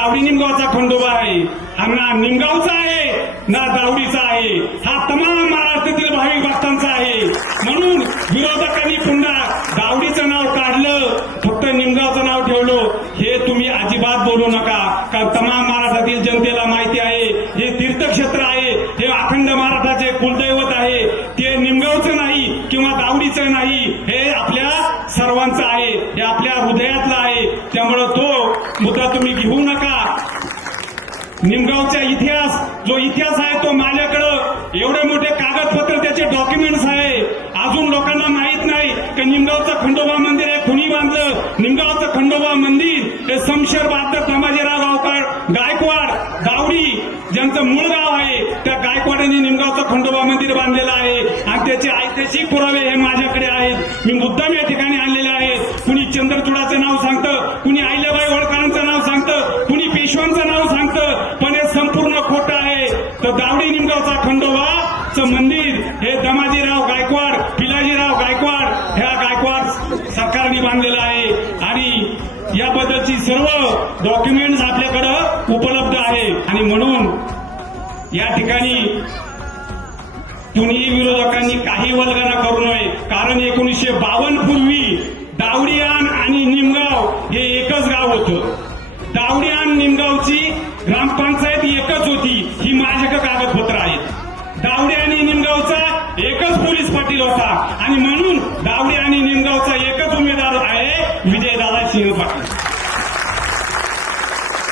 दावडी निमगावचा खंडोबा आहे, ना निमगावचा आहे ना दावडीचा आहे, हा तमाम महाराष्ट्रातील भाविक भक्तांचा आहे. म्हणून विरोधकांनी पुन्हा दावडीचं नाव काढलं, फक्त निमगावचं नाव ठेवलं, हे तुम्ही अजिबात बोलू नका. कारण तमाम महाराष्ट्रातील जनतेला माहिती आहे हे तीर्थक्षेत्र आहे, हे अखंड महाराष्ट्राचे कुलदैवत आहे. ते निमगावचं नाही किंवा दावडीचं नाही, हे आपल्या सर्वांचं आहे, हे आपल्या हृदयातलं आहे. त्यामुळे तो मुद्दा तुम्ही घेऊ नका. निमगावचा इतिहास, जो इतिहास आहे तो माझ्याकडं एवढे मोठे कागदपत्र, त्याचे डॉक्युमेंट्स आहे. अजून लोकांना माहित नाही की निमगावचं खंडोबा मंदिर हे कुणी बांधलं. निमगावचं खंडोबा मंदिर हे समशेर बहादर धमाजीराव गायकवाड दावडी ज्यांचं मूळ गाव आहे, त्या गायकवाडांनी निमगावचं खंडोबा मंदिर बांधलेलं आहे. आणि त्याचे ऐतिहासिक पुरावे हे माझ्याकडे आहेत. मी मुद्दाम या ठिकाणी आणलेले आहेत. कुणी चंद्रचूडाचं नाव सांगतं, कुणी अहिल्याबाई होळकरांचं नाव सांगतं, कुणी पेशवांचं नाव सांगतं, पण हे संपूर्ण खोटं आहे. तर दावडी निमगावचा खंडोबाचं मंदिर हे धमाजीराव गायकवाड, पिलाजीराव गायकवाड ह्या गायकवाड सरकारने बांधलेलं आहे. आणि याबद्दलची सर्व डॉक्युमेंट्स आपल्याकडं उपलब्ध आहे. आणि म्हणून या ठिकाणी कुणीही विरोधकांनी काही वल्गना करू नये. कारण 1952 पूर्वी दावडीयान आणि निमगाव हे एकच गाव होतं. दावडीयान निमगावची ग्रामपंचायत एकच होती. ही माझ्याकडे कागदपत्र आहेत. दावडी आणि निमगावचा एकच पोलीस पाटील होता. आणि म्हणून दावडी आणि निमगावचा एकच उमेदवार आहे, विजयदादा सिंह पाटील.